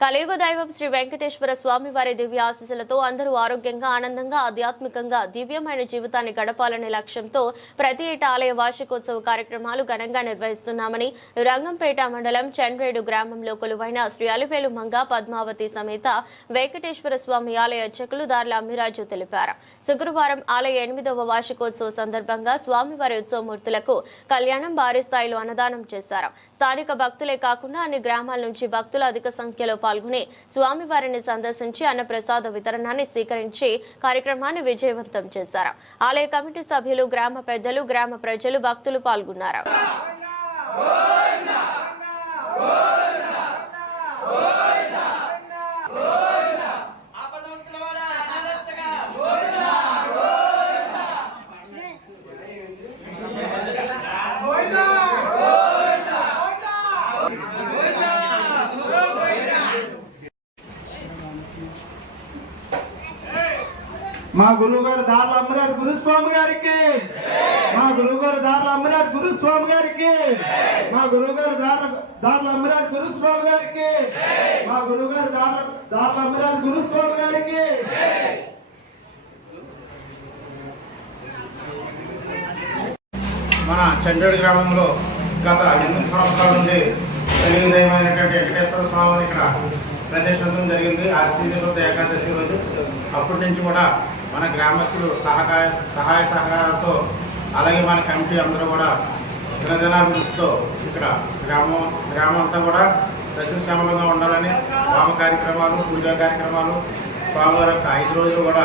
కలియుగ దైవం శ్రీ వెంకటేశ్వర స్వామి వారి దివ్య ఆశీస్సులతో అందరూ ఆరోగ్యంగా ఆనందంగా ఆధ్యాత్మికంగా దివ్యమైన జీవితాన్ని గడపాలనే లక్ష్యంతో ప్రతి ఏటా ఆలయ వార్షికోత్సవ కార్యక్రమాలు ఘనంగా నిర్వహిస్తున్నామని రంగంపేట మండలం చండ్రేడు గ్రామంలో కొలువైన శ్రీ అలివేలు మంగ పద్మావతి సమేత వెంకటేశ్వర స్వామి ఆలయ అర్చకులు దార్ల అమ్మిరాజు తెలిపారు. శుక్రవారం ఆలయ ఎనిమిదవ వార్షికోత్సవ సందర్భంగా స్వామివారి ఉత్సవమూర్తులకు కళ్యాణం భారీ స్థాయిలో అన్నదానం చేశారు. స్థానిక భక్తులే కాకుండా అన్ని గ్రామాల నుంచి భక్తులు అధిక సంఖ్యలో పాల్గొని స్వామివారిని సందర్శించి అన్నప్రసాద వితరణాన్ని స్వీకరించి కార్యక్రమాన్ని విజయవంతం చేశారు. ఆలయ కమిటీ సభ్యులు గ్రామ పెద్దలు గ్రామ ప్రజలు భక్తులు పాల్గొన్నారు. మా గురువు గారు దారుల అమ్మరాజు గురుస్వామి గారికి. మా గురువు గారు దారుల అమ్మరాజు గురుస్వామి గారికి. మా గురువు గారు దారుల దార్ల గురుస్వామి గారికి. మా గురువు గారు దారుల దార్ల గురుస్వామి గారికి. మన చండేడు గ్రామంలో గత ఎనిమిది సంవత్సరాల నుండి తెలియదైనటువంటి వెంకటేశ్వర స్వామిని ఇక్కడ ప్రదర్శించడం జరిగింది. ఆ శ్రీనివృద్ధ ఏకాదశి రోజు. అప్పటి నుంచి కూడా మన గ్రామస్తులు సహకార సహాయ సహకారాలతో అలాగే మన కమిటీ అందరూ కూడా దినదినాభివృద్ధితో ఇక్కడ గ్రామం గ్రామం అంతా కూడా సస్యశ్యామలంగా ఉండాలని వామ కార్యక్రమాలు పూజా కార్యక్రమాలు స్వామివారి యొక్క ఐదు రోజులు కూడా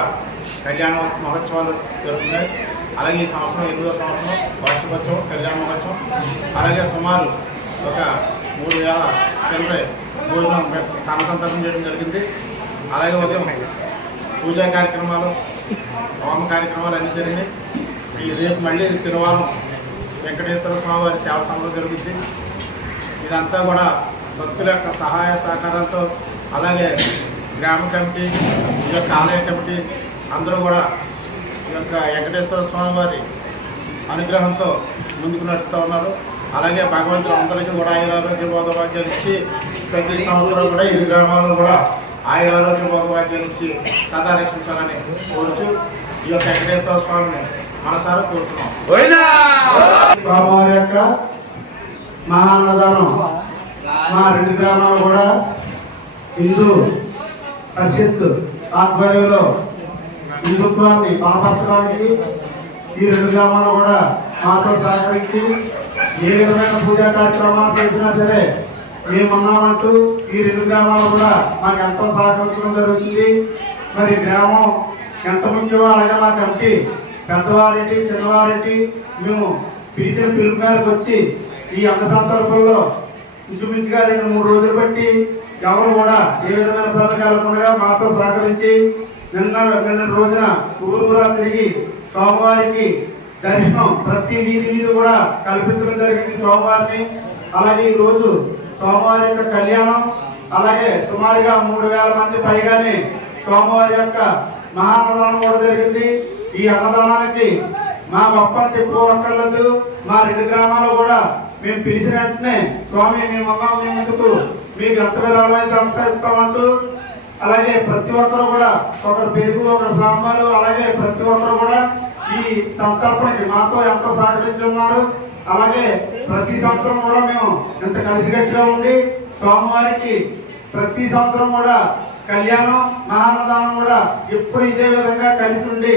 కళ్యాణ మహోత్సవాలు జరుగుతున్నాయి అలాగే ఈ సంవత్సరం ఎనిమిదో సంవత్సరం వార్షికోత్సవం కళ్యాణ మహోత్సవం అలాగే సుమారు ఒక మూడు వేల సెలవే భోజనం సంతర్పణ చేయడం జరిగింది అలాగే ఉదయం పూజా కార్యక్రమాలు హోమ కార్యక్రమాలు అన్నీ జరిగినాయి. ఈ రేపు మళ్ళీ శనివారం వెంకటేశ్వర స్వామి వారి సేవ సమరం జరుగుతుంది ఇదంతా కూడా భక్తుల యొక్క సహాయ సహకారంతో అలాగే గ్రామ కమిటీ ఈ యొక్క ఆలయ కమిటీ అందరూ కూడా ఈ యొక్క వెంకటేశ్వర స్వామి వారి అనుగ్రహంతో ముందుకు నడుపుతూ ఉన్నారు. అలాగే భగవంతుడు అందరికీ కూడా ఆయుర ఆరోగ్య భోగవాక్యాలు ఇచ్చి ప్రతి సంవత్సరం కూడా ఈ గ్రామాల్లో కూడా ఆయుర ఆరోగ్య భోగవాక్యాలు ఇచ్చి సదా రక్షించాలని కోరుచు ఈ యొక్క వెంకటేశ్వర స్వామిని మనసారా కోరుతున్నాం. యొక్క మహాన్నదానం. మా రెండు గ్రామాలు కూడా హిందూ పరిషత్ ఆధ్వర్యంలో హిందుత్వాన్ని బలపరచడానికి ఈ రెండు గ్రామాలు కూడా మాతో సహకరించి ఏ విధమైన పూజా కార్యక్రమాలు చేసినా సరే మేమున్నామంటూ ఈ రెండు గ్రామాలు కూడా మాకు ఎంతో సహకరించడం జరుగుతుంది? మరి గ్రామం ఎంత ముఖ్యమో అలాగే మా కమిటీ పెద్దవారేంటి చిన్నవారేంటి మేము పిలిచిన పిలుపు గారికి వచ్చి ఈ అన్న సందర్భంలో ఇంచుమించుగా రెండు మూడు రోజులు బట్టి ఎవరు కూడా ఏ విధమైన పథకాలు మాతో సహకరించి నిన్న నిన్న రోజున ఊరు ఊరా తిరిగి స్వామివారికి దర్శనం ప్రతి వీధి మీద కూడా కల్పించడం జరిగింది స్వామివారిని. అలాగే ఈ స్వామివారి యొక్క కళ్యాణం అలాగే సుమారుగా మూడు వేల మంది పైగానే స్వామివారి యొక్క మహాన్నదానం కూడా జరిగింది. ఈ అన్నదానానికి మా గొప్పని చెప్పుకోవక్కర్లేదు. మా రెండు గ్రామాలు కూడా మేము పిలిచిన వెంటనే స్వామి మీ ఉన్నాం మీకు ఎంత విరాళమైతే అంత ఇస్తామంటూ అలాగే ప్రతి ఒక్కరు కూడా ఒకరు పెరుగు ఒకరు సాంబారు అలాగే ప్రతి ఒక్కరు కూడా ఈ సంతర్పణకి మాతో ఎంత సహకరించున్నారు అలాగే ప్రతి సంవత్సరం కూడా మేము ఎంత కలిసికట్టుగా ఉండి స్వామివారికి ప్రతి సంవత్సరం కూడా కళ్యాణం మహాన్నదానం కూడా ఎప్పుడు ఇదే విధంగా కలిసి ఉండి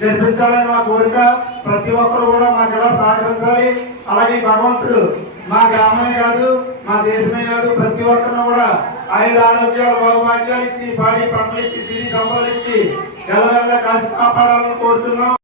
జరిపించాలని మా కోరిక. ప్రతి ఒక్కరు కూడా మాకు ఎలా సహకరించాలి? అలాగే భగవంతుడు మా గ్రామమే కాదు మా దేశమే కాదు ప్రతి ఒక్కరిని కూడా ఐదు ఆరోగ్యాలు భగవాక్యాలు ఇచ్చి పాడి పంటలు ఇచ్చి సిరి సంపదలు ఇచ్చి ఎలా కాసి కాపాడాలని కోరుతున్నాం.